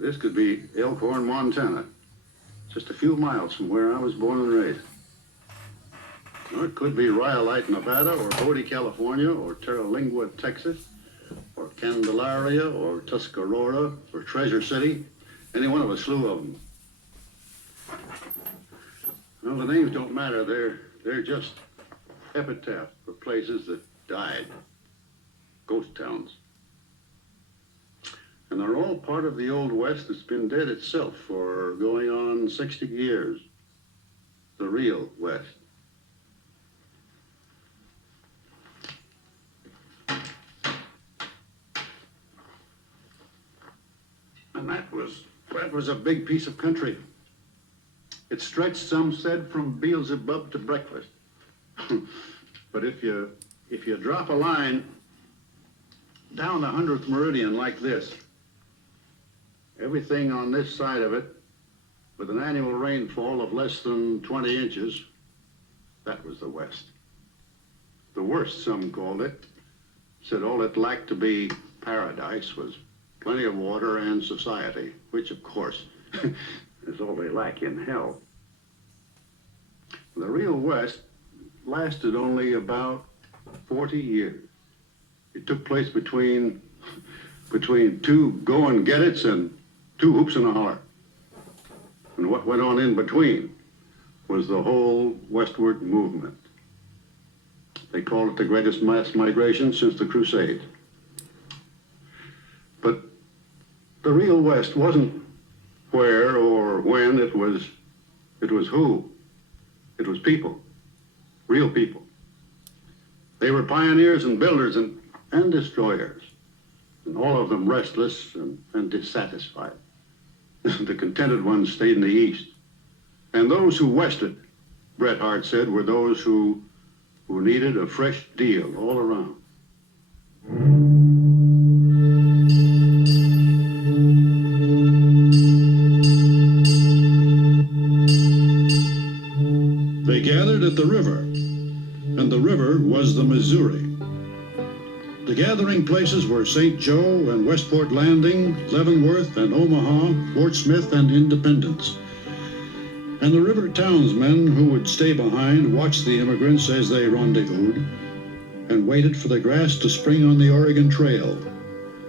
This could be Elkhorn, Montana, just a few miles from where I was born and raised. Or it could be Rhyolite, Nevada, or Bodie, California, or Terralingua, Texas, or Candelaria, or Tuscarora, or Treasure City, any one of a slew of them. Well, the names don't matter. They're just epitaphs for places that died, ghost towns. And they're all part of the Old West that's been dead itself for going on 60 years. The real West. And that was a big piece of country. It stretched, some said, from Beelzebub to breakfast. But if you drop a line down the 100th meridian like this, everything on this side of it, with an annual rainfall of less than 20 inches, that was the West. The worst, some called it, said all it lacked to be paradise was plenty of water and society, which, of course, is all they lack in hell. The real West lasted only about 40 years. It took place between two go-and-get-its and two hoops and a holler. And what went on in between was the whole westward movement. They called it the greatest mass migration since the Crusades. But the real West wasn't where or when, it was who. It was people, real people. They were pioneers and builders and destroyers, and all of them restless and dissatisfied. The contented ones stayed in the East. And those who wested, Bret Harte said, were those who needed a fresh deal all around. They gathered at the river, and the river was the Missouri. The gathering places were St. Joe and Westport Landing, Leavenworth and Omaha, Fort Smith and Independence. And the river townsmen who would stay behind watched the immigrants as they rendezvoused and waited for the grass to spring on the Oregon Trail,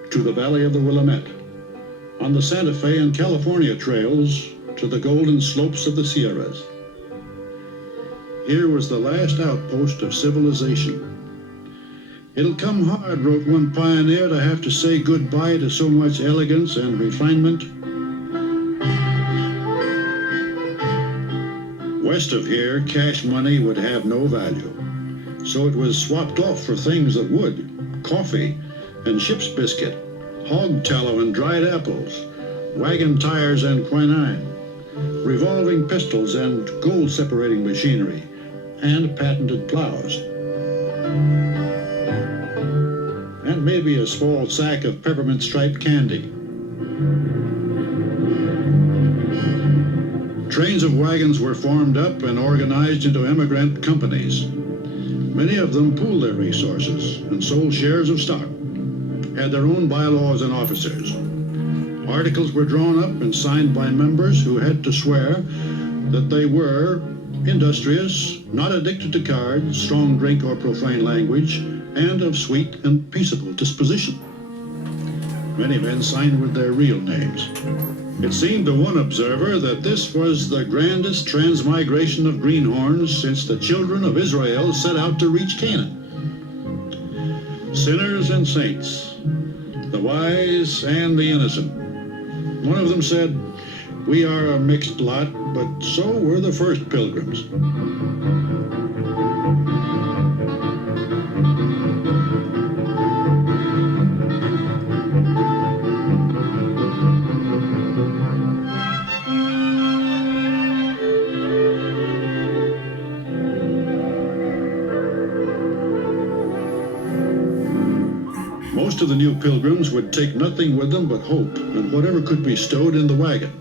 to the Valley of the Willamette, on the Santa Fe and California trails, to the golden slopes of the Sierras. Here was the last outpost of civilization. It'll come hard, wrote one pioneer, to have to say goodbye to so much elegance and refinement. West of here, cash money would have no value, so it was swapped off for things that would: coffee and ship's biscuit, hog tallow and dried apples, wagon tires and quinine, revolving pistols and gold-separating machinery, and patented plows. And maybe a small sack of peppermint-striped candy. Trains of wagons were formed up and organized into emigrant companies. Many of them pooled their resources and sold shares of stock, had their own bylaws and officers. Articles were drawn up and signed by members who had to swear that they were industrious, not addicted to cards, strong drink, or profane language, and of sweet and peaceable disposition. Many men signed with their real names. It seemed to one observer that this was the grandest transmigration of greenhorns since the children of Israel set out to reach Canaan. Sinners and saints, the wise and the innocent. One of them said, "We are a mixed lot, but so were the first pilgrims." Most of the new pilgrims would take nothing with them but hope and whatever could be stowed in the wagon.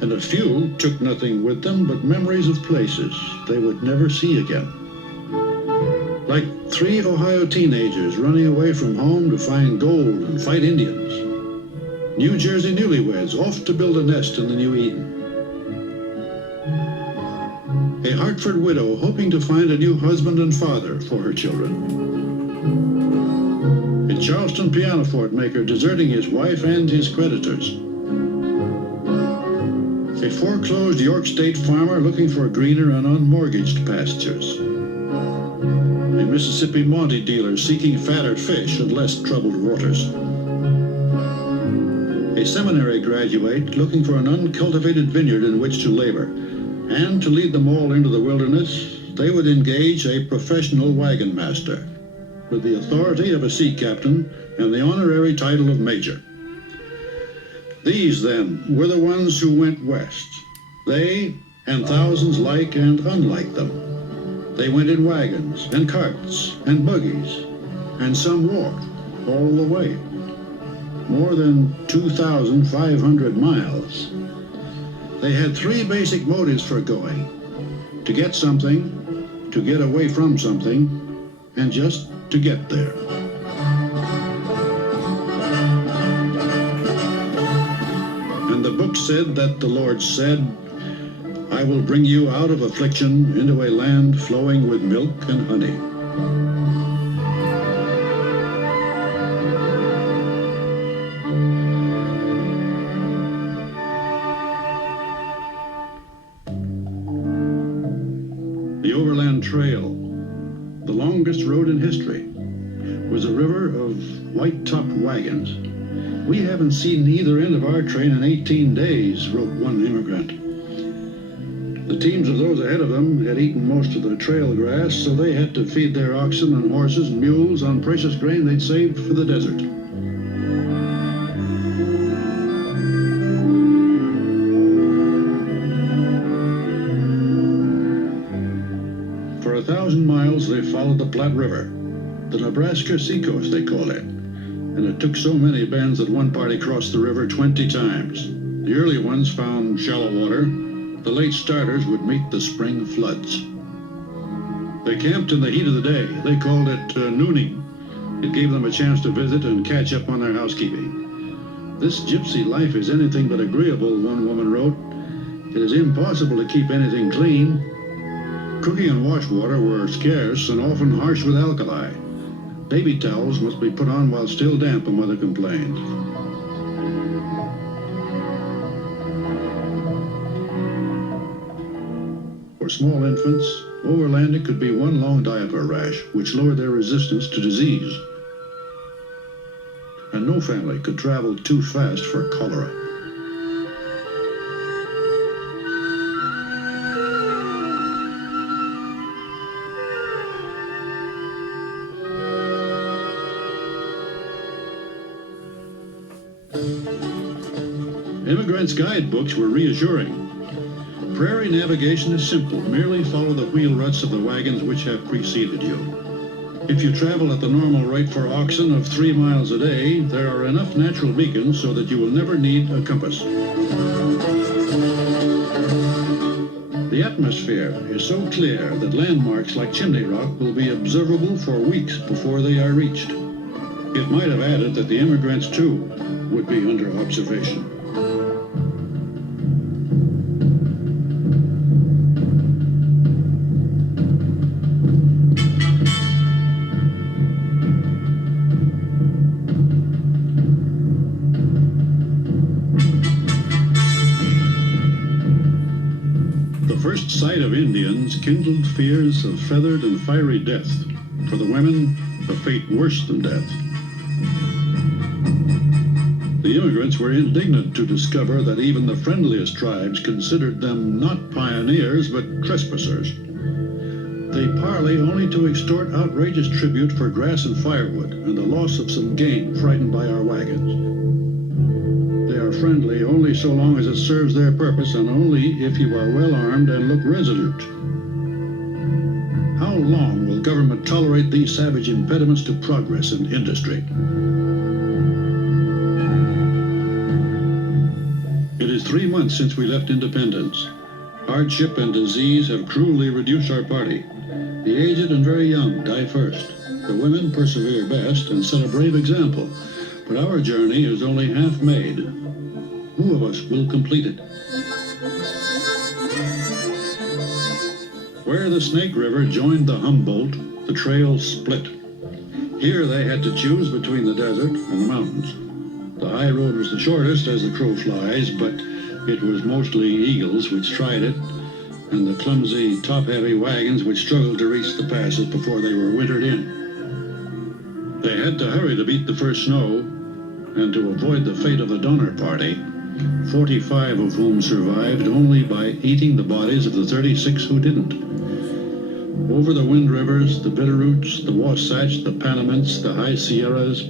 And a few took nothing with them but memories of places they would never see again. Like 3 Ohio teenagers running away from home to find gold and fight Indians. New Jersey newlyweds off to build a nest in the New Eden. A Hartford widow hoping to find a new husband and father for her children. A Charleston pianoforte maker deserting his wife and his creditors. A foreclosed York State farmer looking for greener and unmortgaged pastures. A Mississippi Monte dealer seeking fatter fish and less troubled waters. A seminary graduate looking for an uncultivated vineyard in which to labor. And to lead them all into the wilderness, they would engage a professional wagon master with the authority of a sea captain and the honorary title of major. These, then, were the ones who went west. They and thousands like and unlike them. They went in wagons and carts and buggies, and some walked all the way. More than 2,500 miles. They had three basic motives for going: to get something, to get away from something, and just to get there. And the book said that the Lord said, I will bring you out of affliction into a land flowing with milk and honey. The Overland Trail, the longest road in history, was a river of white-topped wagons. We haven't seen either end of our train in 18 days, wrote one immigrant. The teams of those ahead of them had eaten most of the trail grass, so they had to feed their oxen and horses and mules on precious grain they'd saved for the desert. For 1,000 miles they followed the Platte River, the Nebraska seacoast they call it, and it took so many bands that one party crossed the river 20 times. The early ones found shallow water. The late starters would meet the spring floods. They camped in the heat of the day. They called it nooning. It gave them a chance to visit and catch up on their housekeeping. This gypsy life is anything but agreeable, one woman wrote. It is impossible to keep anything clean. Cooking and wash water were scarce and often harsh with alkali. Baby towels must be put on while still damp, a mother complained. For small infants, overlanding could be one long diaper rash, which lowered their resistance to disease. And no family could travel too fast for cholera. Immigrants' guidebooks were reassuring. Prairie navigation is simple. Merely follow the wheel ruts of the wagons which have preceded you. If you travel at the normal rate for oxen of 3 miles a day, there are enough natural beacons so that you will never need a compass. The atmosphere is so clear that landmarks like Chimney Rock will be observable for weeks before they are reached. It might have added that the immigrants, too, would be under observation. The first sight of Indians kindled fears of feathered and fiery death. For the women, a fate worse than death. The immigrants were indignant to discover that even the friendliest tribes considered them not pioneers, but trespassers. They parley only to extort outrageous tribute for grass and firewood, and the loss of some game frightened by our wagons. They are friendly only so long as it serves their purpose, and only if you are well armed and look resolute. How long will government tolerate these savage impediments to progress and industry? It is 3 months since we left independence. Hardship and disease have cruelly reduced our party. The aged and very young die first. The women persevere best and set a brave example, But our journey is only half made. Who of us will complete it? Where the Snake River joined the Humboldt, the trail split. Here they had to choose between the desert and the mountains. The high road was the shortest as the crow flies, but it was mostly eagles which tried it, and the clumsy, top-heavy wagons which struggled to reach the passes before they were wintered in. They had to hurry to beat the first snow, and to avoid the fate of the Donner Party, 45 of whom survived only by eating the bodies of the 36 who didn't. Over the Wind Rivers, the Bitterroots, the Wasatch, the Panamints, the High Sierras,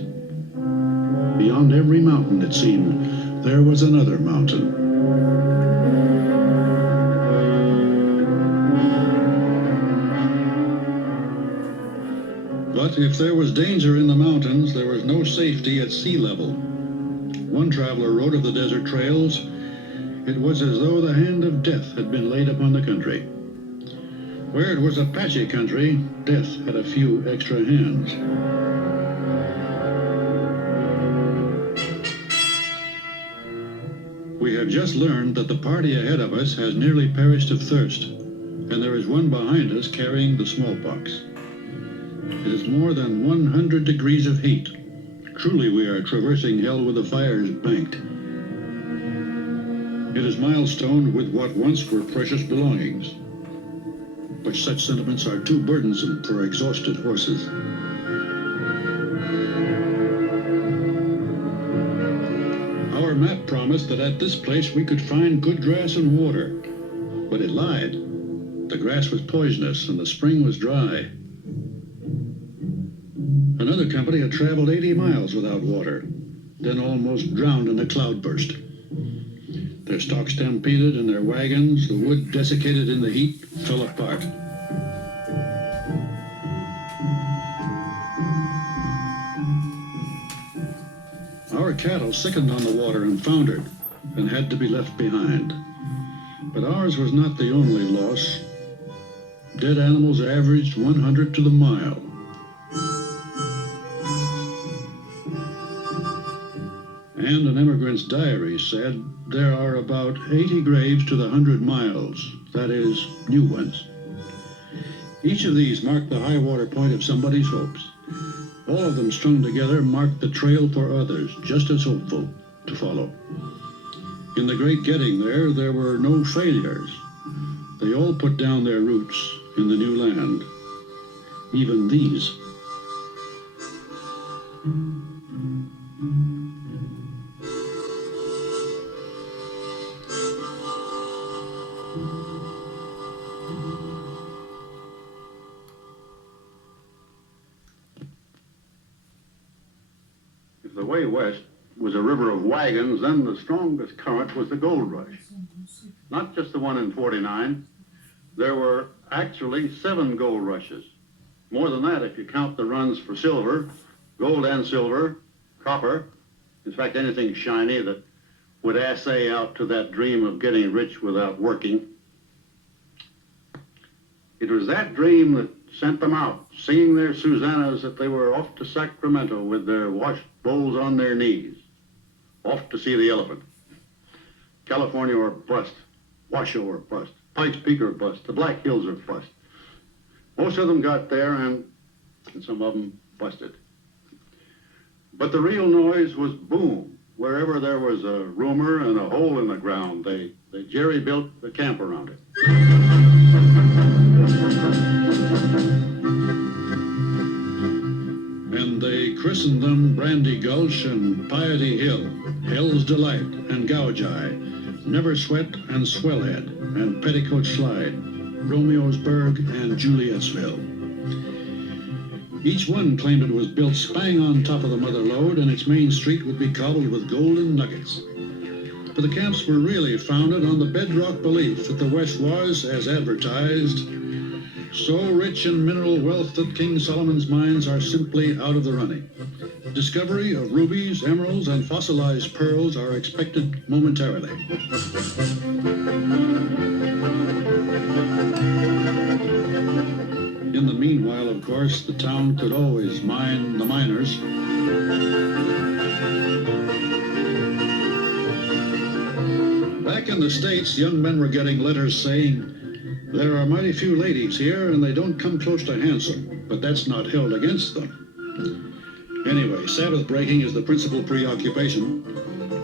beyond every mountain, it seemed, there was another mountain. But if there was danger in the mountains, there was no safety at sea level. One traveler wrote of the desert trails, it was as though the hand of death had been laid upon the country. Where it was Apache country, death had a few extra hands. We have just learned that the party ahead of us has nearly perished of thirst, and there is one behind us carrying the smallpox. It is more than 100 degrees of heat. Truly we are traversing hell with the fires banked. It is milestoned with what once were precious belongings. But such sentiments are too burdensome for exhausted horses. Our map promised that at this place we could find good grass and water, but it lied. The grass was poisonous and the spring was dry. Another company had traveled 80 miles without water, then almost drowned in a cloudburst. Their stock stampeded and their wagons, the wood desiccated in the heat, fell apart. Our cattle sickened on the water and foundered and had to be left behind. But ours was not the only loss. Dead animals averaged 100 to the mile. And an emigrant's diary said there are about 80 graves to the 100 miles, that is, new ones. Each of these marked the high water point of somebody's hopes. All of them strung together marked the trail for others, just as hopeful, to follow. In the great getting there were no failures. They all put down their roots in the new land, even these. If the way west was a river of wagons, then the strongest current was the gold rush. Not just the one in 49. There were actually 7 gold rushes. More than that if you count the runs for silver, gold and silver, copper, in fact anything shiny that would assay out to that dream of getting rich without working. It was that dream that sent them out, singing their Susannas that they were off to Sacramento with their wash bowls on their knees, off to see the elephant. California or bust, Washoe or bust, Pikes Peak or bust, the Black Hills or bust. Most of them got there and some of them busted. But the real noise was boom. Wherever there was a rumor and a hole in the ground, they jerry-built the camp around it. And they christened them Brandy Gulch and Piety Hill, Hell's Delight and Gouge Eye, Never Sweat and Swellhead and Petticoat Slide, Romeosburg and Julietsville. Each one claimed it was built spang on top of the mother lode and its main street would be cobbled with golden nuggets. But the camps were really founded on the bedrock belief that the West was, as advertised, so rich in mineral wealth that King Solomon's mines are simply out of the running. Discovery of rubies, emeralds, and fossilized pearls are expected momentarily. In the meanwhile, of course, the town could always mine the miners. Back in the States, young men were getting letters saying, "There are mighty few ladies here, and they don't come close to handsome," but that's not held against them. Anyway, Sabbath breaking is the principal preoccupation,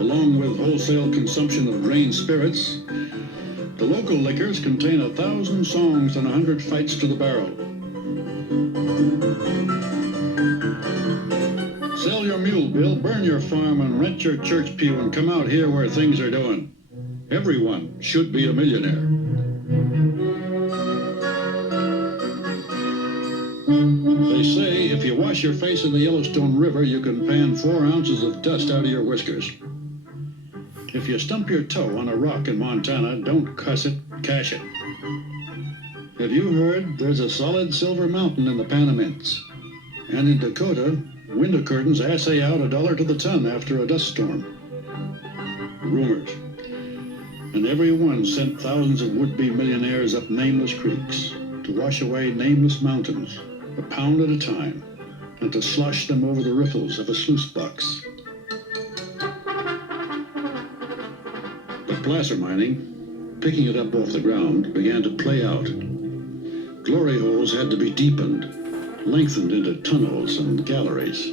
along with wholesale consumption of grain spirits. The local liquors contain 1,000 songs and 100 fights to the barrel. Sell your mule, Bill, burn your farm, and rent your church pew, and come out here where things are doing. Everyone should be a millionaire. They say if you wash your face in the Yellowstone River, you can pan 4 ounces of dust out of your whiskers. If you stump your toe on a rock in Montana, don't cuss it, cash it. Have you heard there's a solid silver mountain in the Panamints? And in Dakota, window curtains assay out $1 to the ton after a dust storm. Rumors. And every one sent thousands of would-be millionaires up nameless creeks to wash away nameless mountains, a pound at a time, and to slosh them over the riffles of a sluice box. But placer mining, picking it up off the ground, began to play out. Glory holes had to be deepened, lengthened into tunnels and galleries.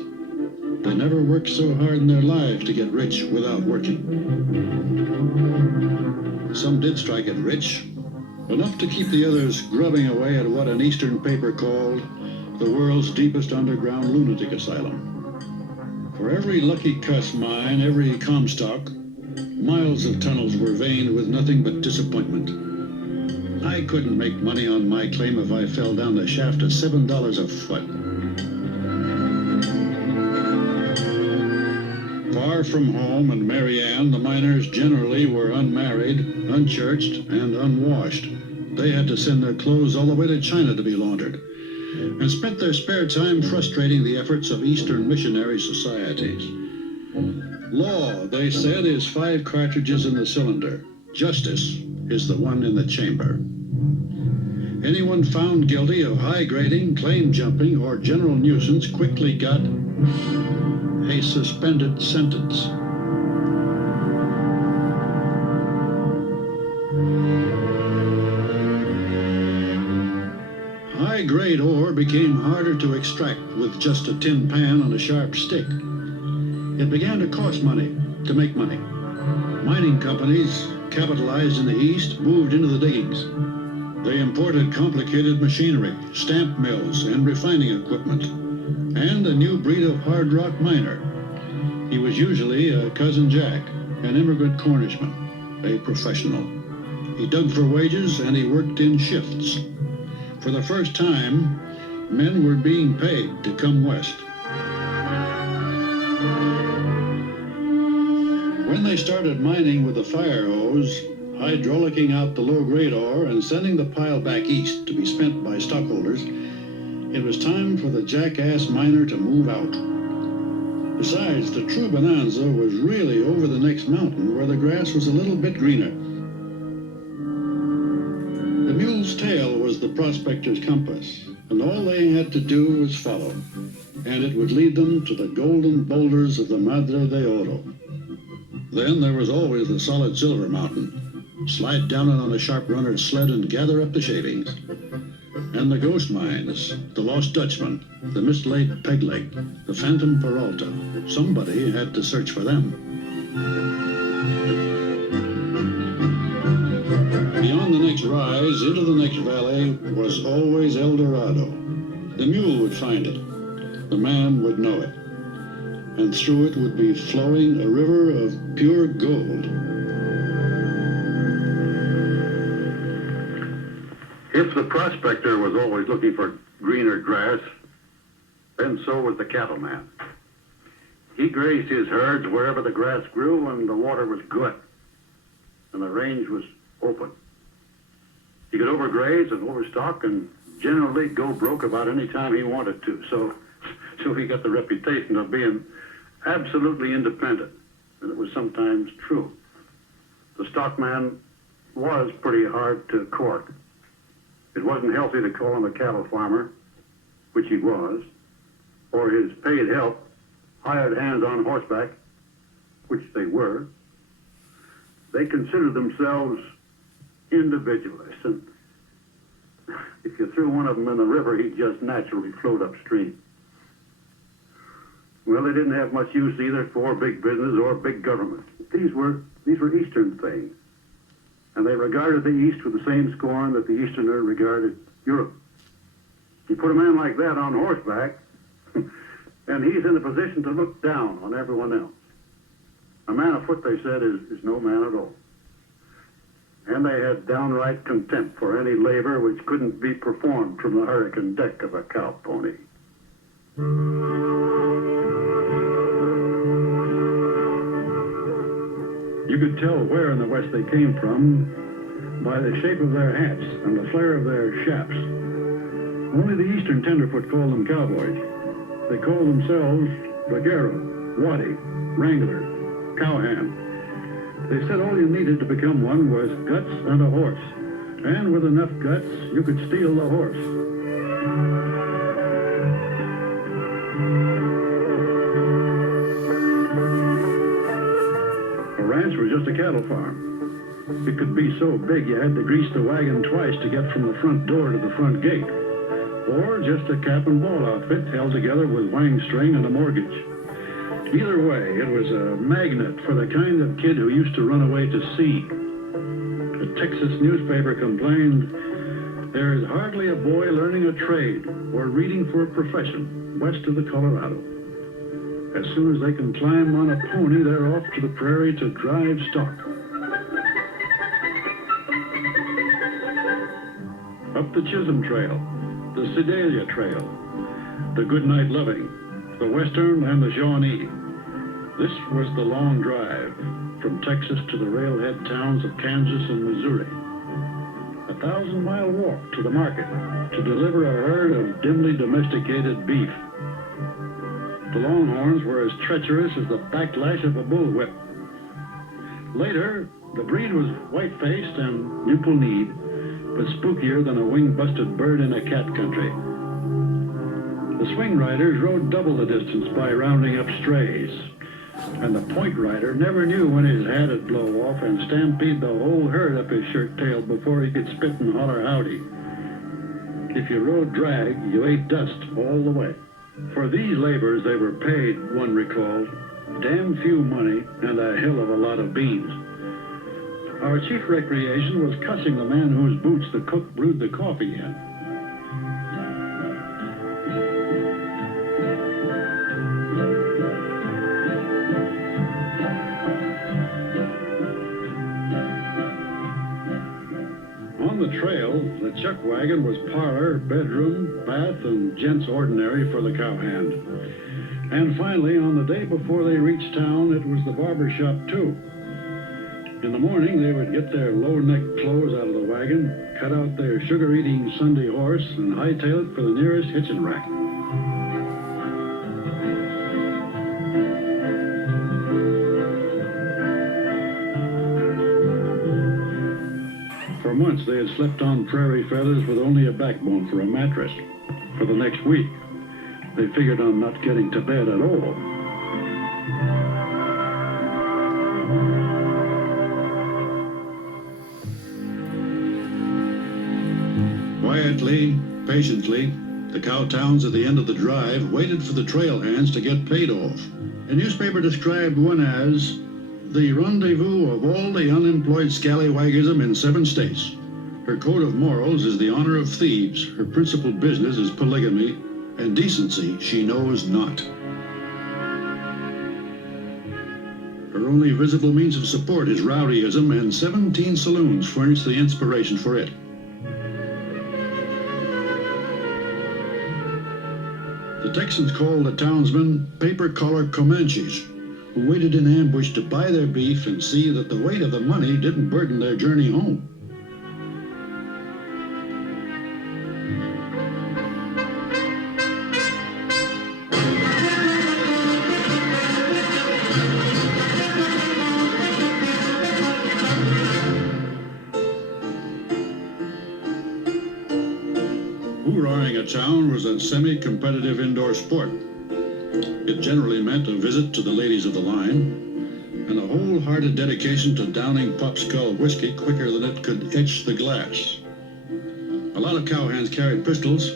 They never worked so hard in their lives to get rich without working. Some did strike it rich, enough to keep the others grubbing away at what an Eastern paper called the world's deepest underground lunatic asylum. For every Lucky Cuss mine, every Comstock, miles of tunnels were veined with nothing but disappointment. I couldn't make money on my claim if I fell down the shaft at $7 a foot. Far from home and Marianne, the miners generally were unmarried, unchurched, and unwashed. They had to send their clothes all the way to China to be laundered, and spent their spare time frustrating the efforts of Eastern missionary societies. Law, they said, is 5 cartridges in the cylinder. Justice is the one in the chamber. Anyone found guilty of high grading, claim jumping, or general nuisance quickly got a suspended sentence. High-grade ore became harder to extract with just a tin pan and a sharp stick. It began to cost money to make money. Mining companies, capitalized in the East, moved into the diggings. They imported complicated machinery, stamp mills, and refining equipment, and a new breed of hard rock miner. He was usually a Cousin Jack, an immigrant Cornishman, a professional. He dug for wages and he worked in shifts. For the first time, men were being paid to come west. When they started mining with a fire hose, hydraulicking out the low-grade ore and sending the pile back east to be spent by stockholders, it was time for the jackass miner to move out. Besides, the true bonanza was really over the next mountain where the grass was a little bit greener. The mule's tail was the prospector's compass, and all they had to do was follow, and it would lead them to the golden boulders of the Madre de Oro. Then there was always the solid silver mountain. Slide down it on a sharp runner's sled and gather up the shavings. And the ghost mines, the Lost Dutchman, the mislaid Peg Leg, the Phantom Peralta. Somebody had to search for them. Beyond the next rise, into the next valley, was always El Dorado. The mule would find it. The man would know it. And through it would be flowing a river of pure gold. If the prospector was always looking for greener grass, then so was the cattleman. He grazed his herds wherever the grass grew and the water was good, and the range was open. He could overgraze and overstock and generally go broke about any time he wanted to, so he got the reputation of being absolutely independent, and it was sometimes true. The stockman was pretty hard to court. It wasn't healthy to call him a cattle farmer, which he was, or his paid help, hired hands on horseback, which they were, they considered themselves individualists. And if you threw one of them in the river, he'd just naturally float upstream. Well, they didn't have much use either for big business or big government. These were Eastern things. And they regarded the East with the same scorn that the Easterner regarded Europe. You put a man like that on horseback, and he's in a position to look down on everyone else. A man afoot, they said, is no man at all. And they had downright contempt for any labor which couldn't be performed from the hurricane deck of a cow pony. You could tell where in the West they came from by the shape of their hats and the flare of their chaps. Only the Eastern tenderfoot called them cowboys. They called themselves vaquero, waddy, wrangler, cowhand. They said all you needed to become one was guts and a horse. And with enough guts, you could steal the horse. A ranch was just a cattle farm. It could be so big you had to grease the wagon twice to get from the front door to the front gate. Or just a cap and ball outfit held together with wang string and a mortgage. Either way, it was a magnet for the kind of kid who used to run away to sea. A Texas newspaper complained, there is hardly a boy learning a trade or reading for a profession west of the Colorado. As soon as they can climb on a pony, they're off to the prairie to drive stock. Up the Chisholm Trail, the Sedalia Trail, the Goodnight Loving, the Western and the Shawnee. This was the long drive from Texas to the railhead towns of Kansas and Missouri. A 1,000-mile walk to the market to deliver a herd of dimly domesticated beef. The Longhorns were as treacherous as the backlash of a bullwhip. Later, the breed was white-faced and nipple-kneed, but spookier than a wing-busted bird in a cat country. The swing riders rode double the distance by rounding up strays, and the point rider never knew when his hat would blow off and stampede the whole herd up his shirt tail before he could spit and holler howdy. If you rode drag, you ate dust all the way. For these labors they were paid, one recalled, damn few money and a hell of a lot of beans. Our chief recreation was cussing the man whose boots the cook brewed the coffee in. On the trail, the chuck wagon was parlor, bedroom, bath, and gents' ordinary for the cowhand. And finally, on the day before they reached town, it was the barber shop, too. In the morning, they would get their low-necked clothes out of the wagon, cut out their sugar-eating Sunday horse, and hightail it for the nearest hitching rack. For months, they had slept on prairie feathers with only a backbone for a mattress. For the next week, they figured on not getting to bed at all. Quietly, patiently, the cow towns at the end of the drive waited for the trail hands to get paid off. A newspaper described one as the rendezvous of all the unemployed scallywaggism in 7 states. Her code of morals is the honor of thieves, her principal business is polygamy, and decency she knows not. Her only visible means of support is rowdyism, and 17 saloons furnish the inspiration for it. The Texans called the townsmen paper-collar Comanches, who waited in ambush to buy their beef and see that the weight of the money didn't burden their journey home. Hoorahing a town was a semi-competitive indoor sport. It generally meant a visit to the ladies of the line and a wholehearted dedication to downing Pop Skull whiskey quicker than it could etch the glass. A lot of cowhands carried pistols,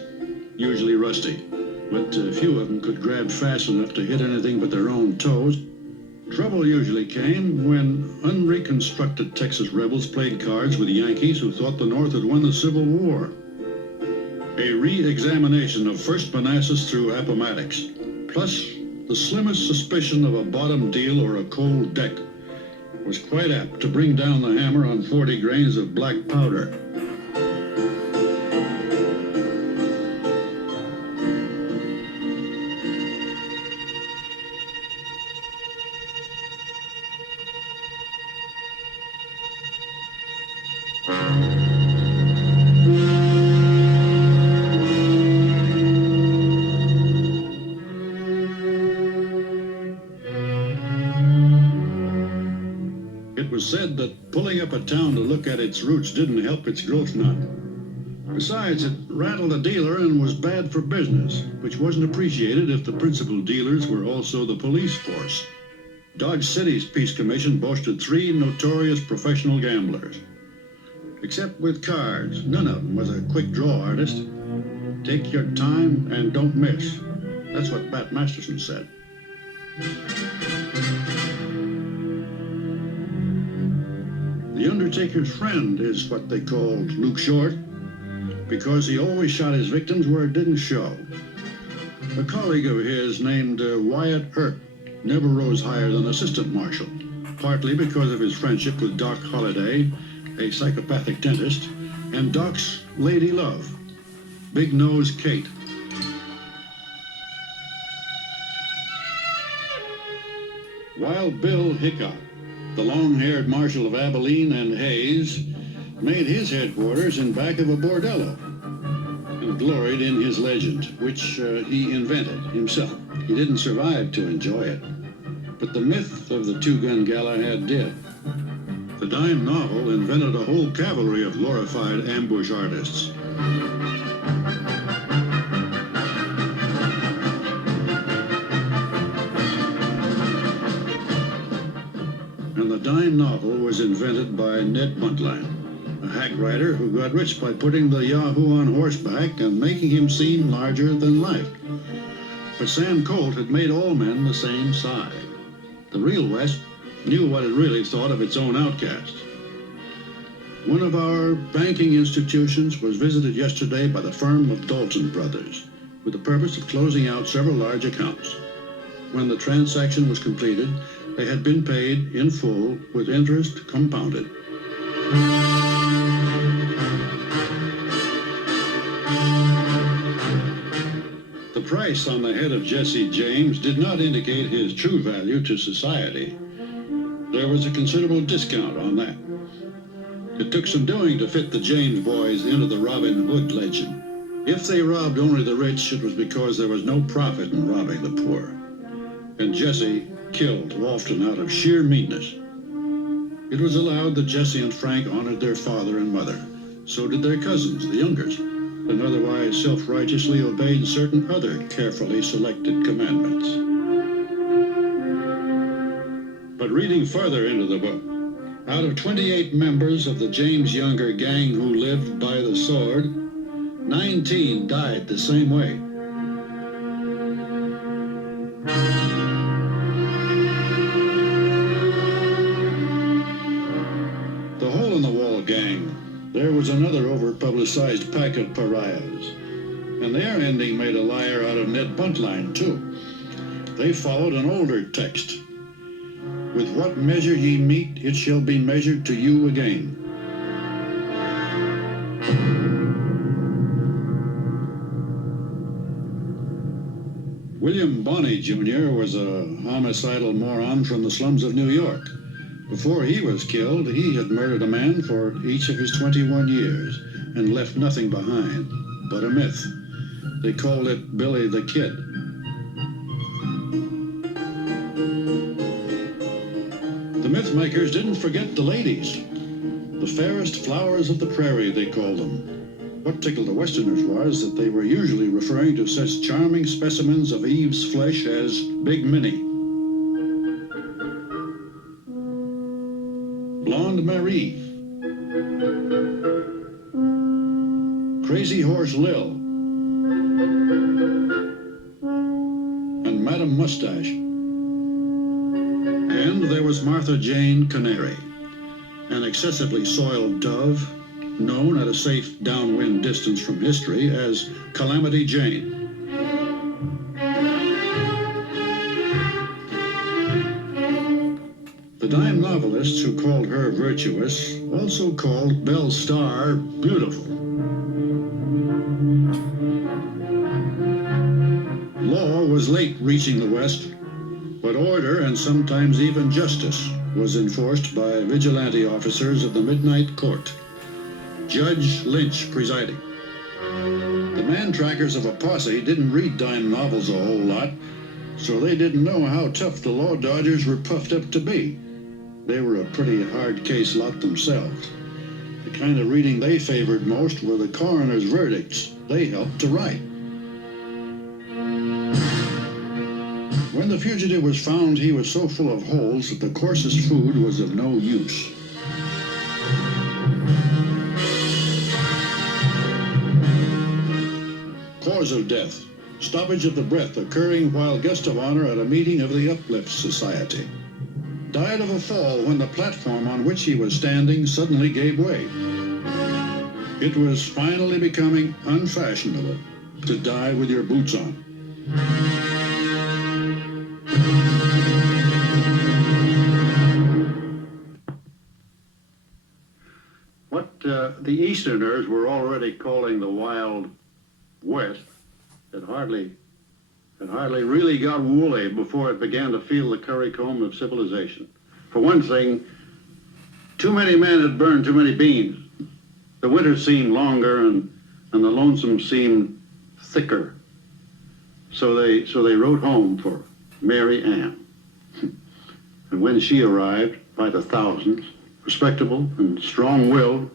usually rusty, but few of them could grab fast enough to hit anything but their own toes. Trouble usually came when unreconstructed Texas rebels played cards with Yankees who thought the North had won the Civil War. A re-examination of First Manassas through Appomattox, plus the slimmest suspicion of a bottom deal or a cold deck, was quite apt to bring down the hammer on 40 grains of black powder. It was said that pulling up a town to look at its roots didn't help its growth none. Besides, it rattled a dealer and was bad for business, which wasn't appreciated if the principal dealers were also the police force. Dodge City's Peace Commission boasted 3 notorious professional gamblers. Except with cards, none of them was a quick draw artist. Take your time and don't miss. That's what Bat Masterson said. The Undertaker's friend is what they called Luke Short, because he always shot his victims where it didn't show. A colleague of his named Wyatt Earp never rose higher than assistant marshal, partly because of his friendship with Doc Holliday, a psychopathic dentist, and Doc's lady love, Big Nose Kate. Wild Bill Hickok, the long-haired marshal of Abilene and Hayes, made his headquarters in back of a bordello and gloried in his legend, which he invented himself. He didn't survive to enjoy it, but the myth of the two-gun Galahad did. The dime novel invented a whole cavalry of glorified ambush artists. And the dime novel was invented by Ned Buntline, a hack writer who got rich by putting the Yahoo on horseback and making him seem larger than life. But Sam Colt had made all men the same side. The real West knew what it really thought of its own outcasts. One of our banking institutions was visited yesterday by the firm of Dalton Brothers with the purpose of closing out several large accounts. When the transaction was completed, they had been paid in full with interest compounded. The price on the head of Jesse James did not indicate his true value to society. There was a considerable discount on that. It took some doing to fit the James boys into the Robin Hood legend. If they robbed only the rich, it was because there was no profit in robbing the poor. And Jesse killed often out of sheer meanness. It was allowed that Jesse and Frank honored their father and mother. So did their cousins, the Youngers, and otherwise self-righteously obeyed certain other carefully selected commandments. But reading further into the book, out of 28 members of the James Younger gang who lived by the sword, 19 died the same way. The hole-in-the-wall gang, there was another over-publicized pack of pariahs, and their ending made a liar out of Ned Buntline, too. They followed an older text. With what measure ye meet, it shall be measured to you again. William Bonney, Jr. was a homicidal moron from the slums of New York. Before he was killed, he had murdered a man for each of his 21 years and left nothing behind but a myth. They called it Billy the Kid. The myth makers didn't forget the ladies. The fairest flowers of the prairie, they called them. What tickled the Westerners was that they were usually referring to such charming specimens of Eve's flesh as Big Minnie, Blonde Marie, Crazy Horse Lil, and Madame Mustache. And there was Martha Jane Canary, an excessively soiled dove, known at a safe downwind distance from history as Calamity Jane. The dime novelists who called her virtuous also called Belle Starr beautiful. Law was late reaching the West, but order and sometimes even justice was enforced by vigilante officers of the Midnight Court, Judge Lynch presiding. The man-trackers of a posse didn't read dime novels a whole lot, so they didn't know how tough the law dodgers were puffed up to be. They were a pretty hard case lot themselves. The kind of reading they favored most were the coroner's verdicts they helped to write. When the fugitive was found, he was so full of holes that the coarsest food was of no use. Cause of death: stoppage of the breath occurring while guest of honor at a meeting of the Uplift Society. Died of a fall when the platform on which he was standing suddenly gave way. It was finally becoming unfashionable to die with your boots on. What the Easterners were already calling the Wild West had hardly really got woolly before it began to feel the currycomb of civilization. For one thing, too many men had burned too many beans. The winter seemed longer and the lonesome seemed thicker. So they wrote home for Mary Ann. And when she arrived by the thousands, respectable and strong-willed,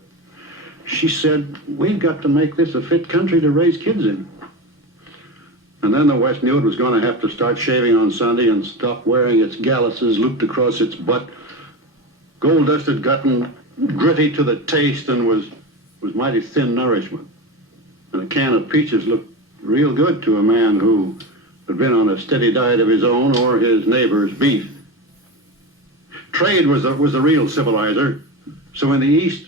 she said, "We've got to make this a fit country to raise kids in." And then the West knew it was going to have to start shaving on Sunday and stop wearing its galluses looped across its butt. Gold dust had gotten gritty to the taste and was mighty thin nourishment. And a can of peaches looked real good to a man who had been on a steady diet of his own or his neighbor's beef. Trade was the real civilizer. So in the East,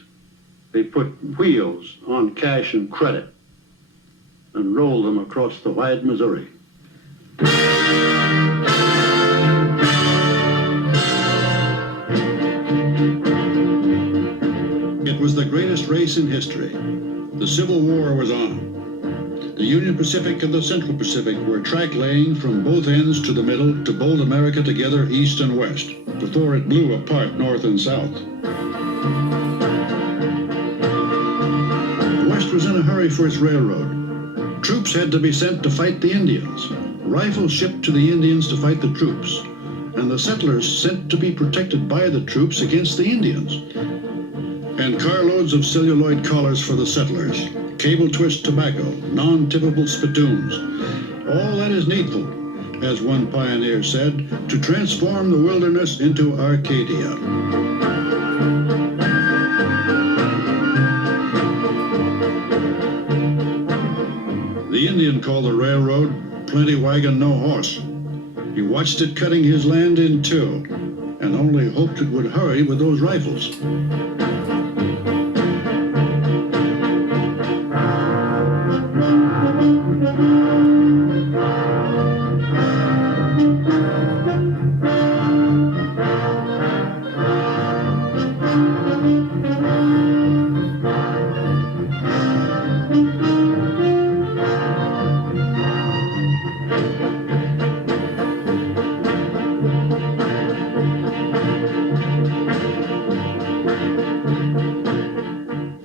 they put wheels on cash and credit and rolled them across the wide Missouri. It was the greatest race in history. The Civil War was on. The Union Pacific and the Central Pacific were track laying from both ends to the middle to bolt America together east and west before it blew apart north and south. The West was in a hurry for its railroad. Troops had to be sent to fight the Indians, rifles shipped to the Indians to fight the troops, and the settlers sent to be protected by the troops against the Indians. And carloads of celluloid collars for the settlers, cable twist tobacco, non-tippable spittoons. All that is needful, as one pioneer said, to transform the wilderness into Arcadia. The Indian called the railroad "Plenty Wagon, No Horse." He watched it cutting his land in two and only hoped it would hurry with those rifles.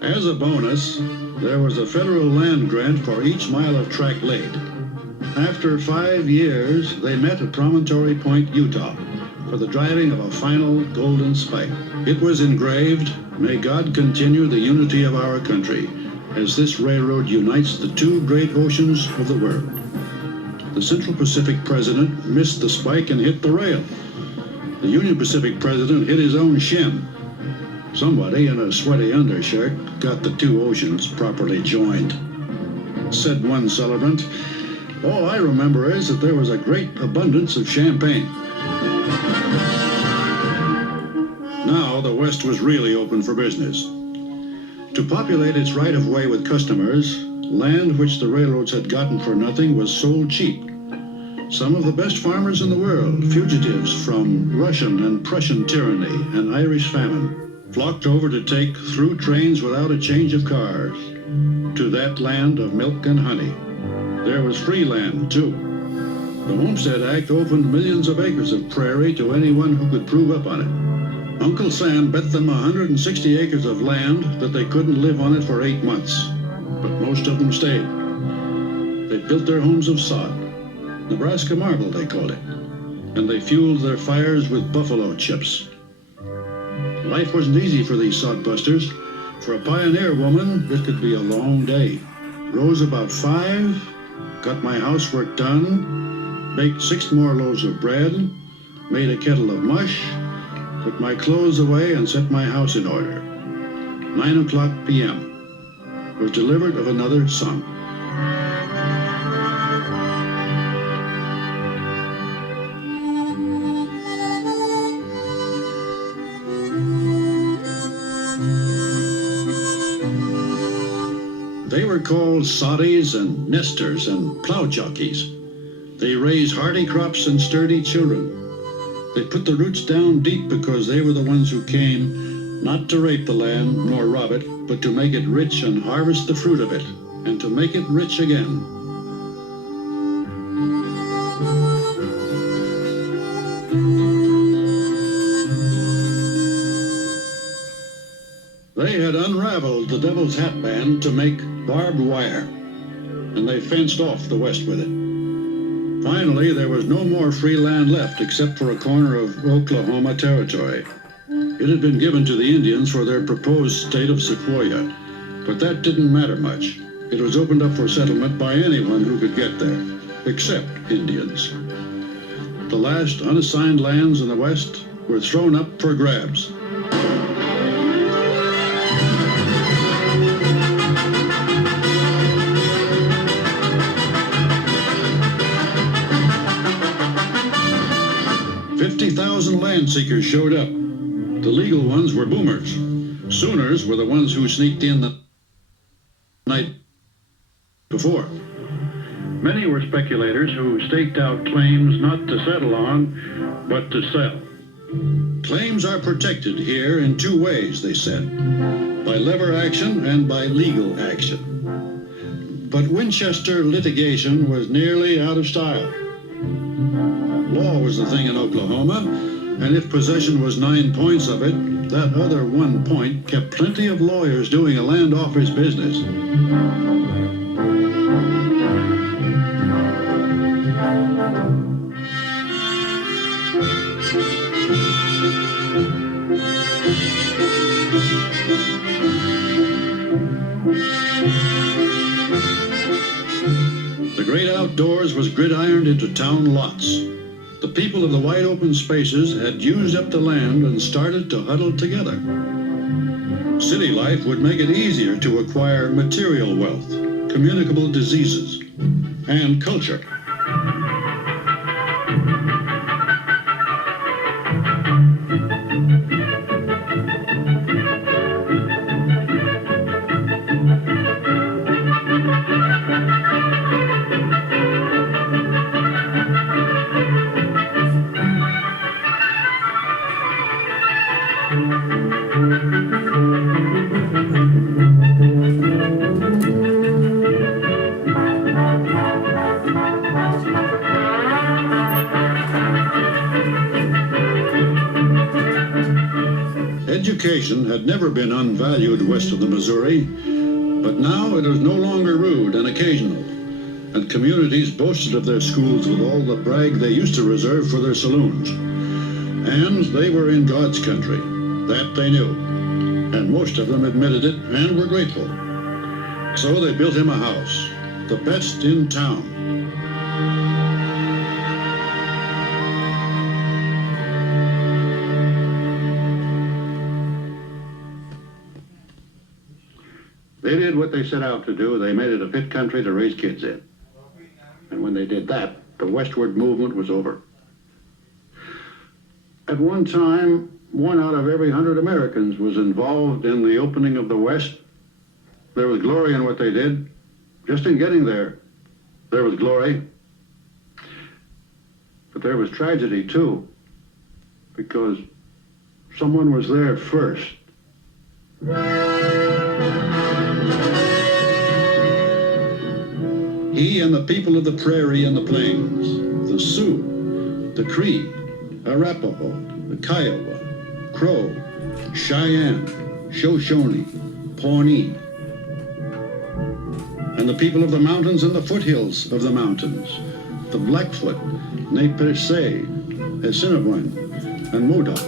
As a bonus, there was a federal land grant for each mile of track laid. After 5 years, they met at Promontory Point, Utah, for the driving of a final golden spike. It was engraved, "May God continue the unity of our country," as this railroad unites the two great oceans of the world. The Central Pacific president missed the spike and hit the rail. The Union Pacific president hit his own shin. Somebody in a sweaty undershirt got the two oceans properly joined. Said one celebrant, "All I remember is that there was a great abundance of champagne." Now the West was really open for business. To populate its right-of-way with customers, land which the railroads had gotten for nothing was sold cheap. Some of the best farmers in the world, fugitives from Russian and Prussian tyranny and Irish famine, flocked over to take through trains without a change of cars to that land of milk and honey. There was free land, too. The Homestead Act opened millions of acres of prairie to anyone who could prove up on it. Uncle Sam bet them 160 acres of land that they couldn't live on it for 8 months, but most of them stayed. They built their homes of sod, Nebraska marble they called it, and they fueled their fires with buffalo chips. Life wasn't easy for these sodbusters. For a pioneer woman, it could be a long day. Rose about 5, got my housework done, baked 6 more loaves of bread, made a kettle of mush, put my clothes away and set my house in order. 9 o'clock p.m. was delivered of another son. They were called soddies and nesters and plow jockeys. They raised hardy crops and sturdy children. They put the roots down deep because they were the ones who came not to rape the land nor rob it, but to make it rich and harvest the fruit of it, and to make it rich again. They had unraveled the Devil's Hat Band to make barbed wire, and they fenced off the West with it. Finally, there was no more free land left except for a corner of Oklahoma territory. It had been given to the Indians for their proposed state of Sequoia, but that didn't matter much. It was opened up for settlement by anyone who could get there, except Indians. The last unassigned lands in the West were thrown up for grabs. Land seekers showed up. The legal ones were boomers. Sooners were the ones who sneaked in the night before. Many were speculators who staked out claims not to settle on, but to sell. Claims are protected here in 2 ways, they said, by lever action and by legal action. But Winchester litigation was nearly out of style. Law was the thing in Oklahoma, and if possession was 9 points of it, that other 1 point kept plenty of lawyers doing a land office business. The great outdoors was gridironed into town lots. The people of the wide open spaces had used up the land and started to huddle together. City life would make it easier to acquire material wealth, communicable diseases, and culture. Education had never been unvalued west of the Missouri, but now it was no longer rude and occasional, and communities boasted of their schools with all the brag they used to reserve for their saloons. And they were in God's country. That they knew, and most of them admitted it and were grateful. So they built him a house, the best in town. They did what they set out to do. They made it a fit country to raise kids in. And when they did that, the westward movement was over. At one time, 1 out of every 100 Americans was involved in the opening of the West. There was glory in what they did. Just in getting there, there was glory. But there was tragedy, too, because someone was there first. He and the people of the prairie and the plains, the Sioux, the Cree, Arapaho, the Kiowa, Crow, Cheyenne, Shoshone, Pawnee, and the people of the mountains and the foothills of the mountains, the Blackfoot, Nez Perce, Assiniboine, and Modoc,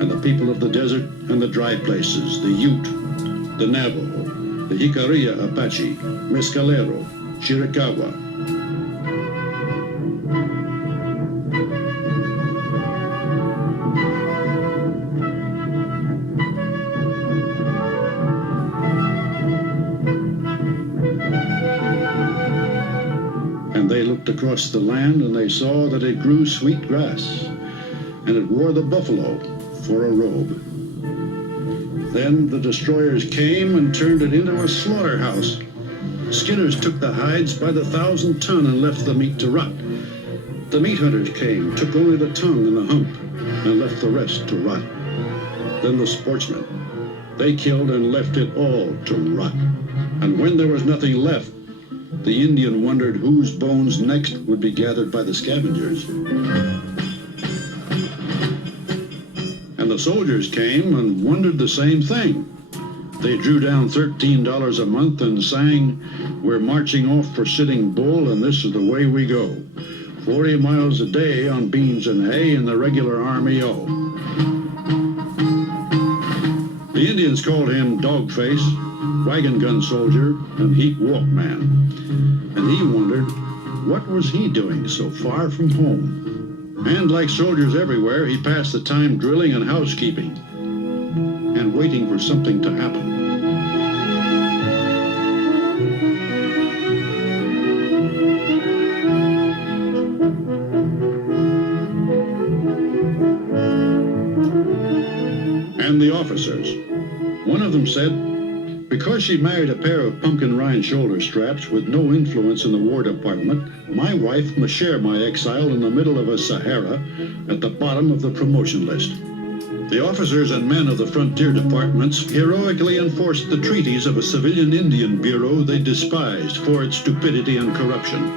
and the people of the desert and the dry places, the Ute, the Navajo, the Jicarilla Apache, Mescalero, Chiricahua. And they looked across the land and they saw that it grew sweet grass, and it wore the buffalo for a robe. Then the destroyers came and turned it into a slaughterhouse. Skinners took the hides by the 1,000 ton and left the meat to rot. The meat hunters came, took only the tongue and the hump, and left the rest to rot. Then the sportsmen, they killed and left it all to rot. And when there was nothing left, the Indian wondered whose bones next would be gathered by the scavengers. And the soldiers came and wondered the same thing. They drew down $13 a month and sang, "We're marching off for Sitting Bull, and this is the way we go. 40 miles a day on beans and hay in the regular army, oh." The Indians called him Dogface, Wagon Gun Soldier, and Heat Walk Man. And he wondered, what was he doing so far from home? And like soldiers everywhere, he passed the time drilling and housekeeping and waiting for something to happen. And the officers. One of them said, "Because she married a pair of pumpkin rind shoulder straps with no influence in the War Department, my wife must share my exile in the middle of a Sahara at the bottom of the promotion list." The officers and men of the frontier departments heroically enforced the treaties of a civilian Indian bureau they despised for its stupidity and corruption.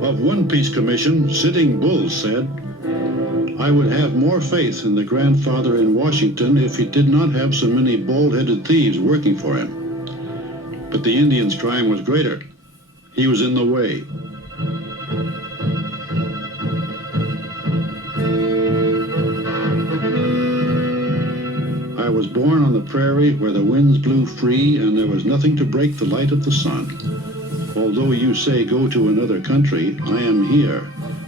Of one peace commission, Sitting Bull said, "I would have more faith in the grandfather in Washington if he did not have so many bald-headed thieves working for him." But the Indian's crime was greater. He was in the way. I was born on the prairie where the winds blew free and there was nothing to break the light of the sun. Although you say go to another country, I am here,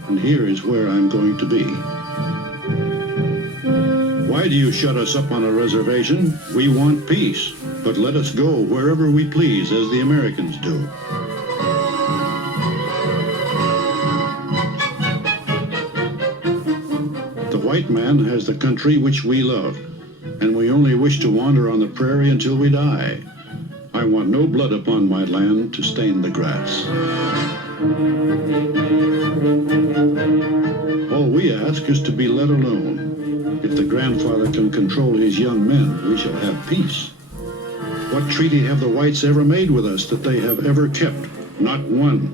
and here is where I'm going to be. Why do you shut us up on a reservation? We want peace, but let us go wherever we please, as the Americans do. The white man has the country which we love, and we only wish to wander on the prairie until we die. I want no blood upon my land to stain the grass. All we ask is to be let alone. If the grandfather can control his young men, we shall have peace. What treaty have the whites ever made with us that they have ever kept? Not one.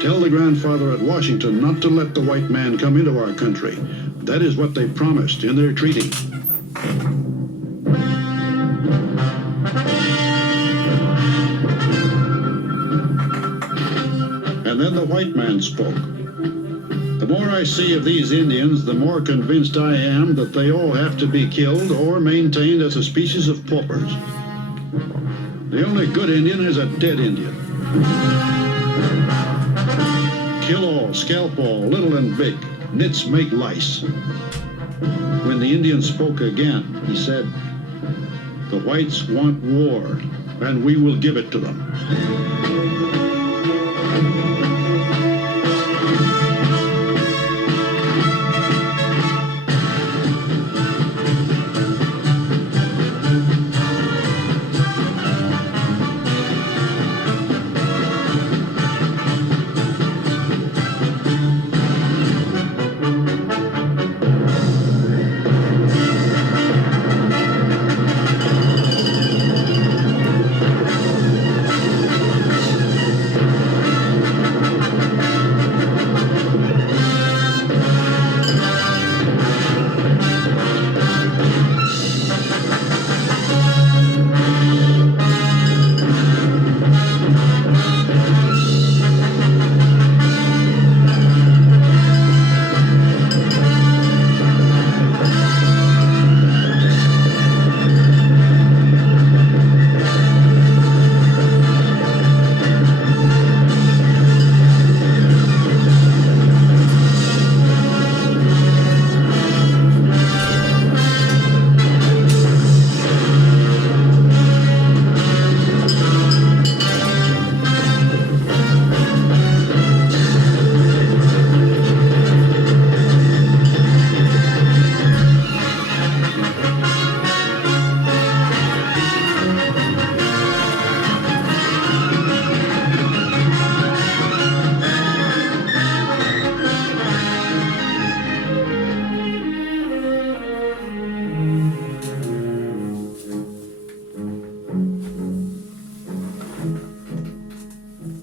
Tell the grandfather at Washington not to let the white man come into our country. That is what they promised in their treaty. And then the white man spoke. The more I see of these Indians, the more convinced I am that they all have to be killed or maintained as a species of paupers. The only good Indian is a dead Indian. Kill all, scalp all, little and big. Nits make lice. When the Indian spoke again, he said, "The whites want war, and we will give it to them."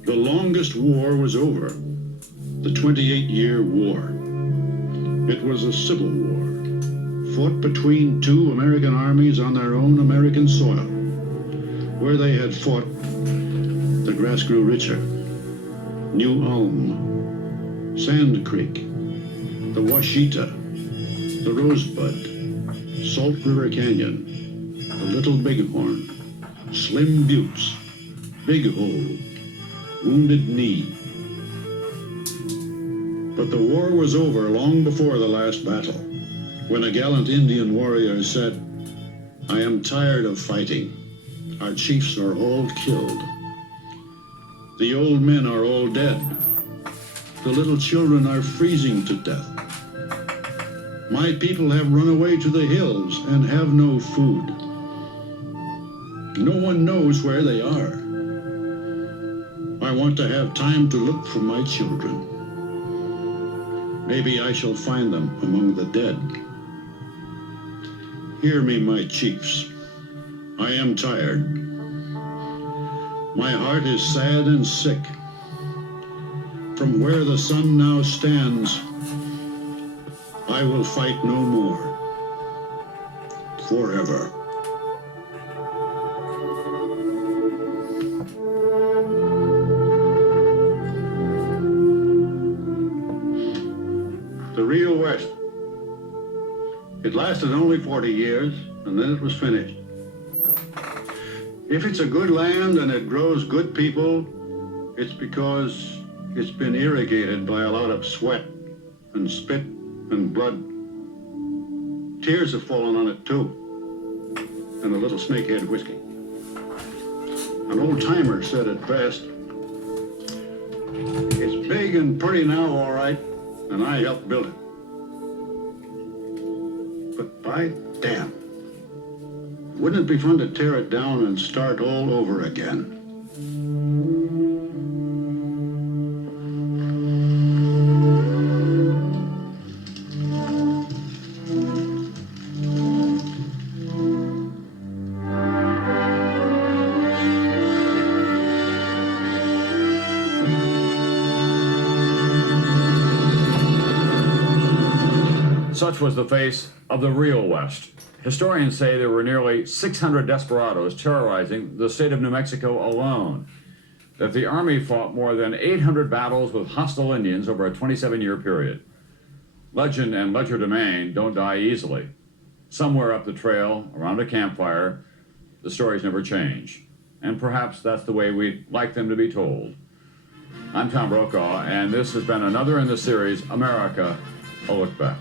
The longest war was over, the 28-year war. It was a civil war, fought between two American armies on their own American soil. Where they had fought, the grass grew richer. New Ulm, Sand Creek, the Washita, the Rosebud, Salt River Canyon, the Little Bighorn, Slim Buttes, Big Hole, Wounded Knee. But the war was over long before the last battle, when a gallant Indian warrior said, "I am tired of fighting. Our chiefs are all killed. The old men are all dead. The little children are freezing to death. My people have run away to the hills and have no food. No one knows where they are. I want to have time to look for my children. Maybe I shall find them among the dead. Hear me, my chiefs. I am tired. My heart is sad and sick. From where the sun now stands, I will fight no more. Forever." The real West. It lasted only 40 years, and then it was finished. If it's a good land and it grows good people, it's because it's been irrigated by a lot of sweat and spit and blood. Tears have fallen on it too, and a little snakehead whiskey. An old timer said it best, "It's big and pretty now, all right, and I helped build it. But by damn, wouldn't it be fun to tear it down and start all over again?" Such was the face of the real West. Historians say there were nearly 600 desperados terrorizing the state of New Mexico alone. that the Army fought more than 800 battles with hostile Indians over a 27-year period. Legend and legerdemain don't die easily. Somewhere up the trail, around a campfire, the stories never change. And perhaps that's the way we'd like them to be told. I'm Tom Brokaw, and this has been another in the series, America, A Look Back.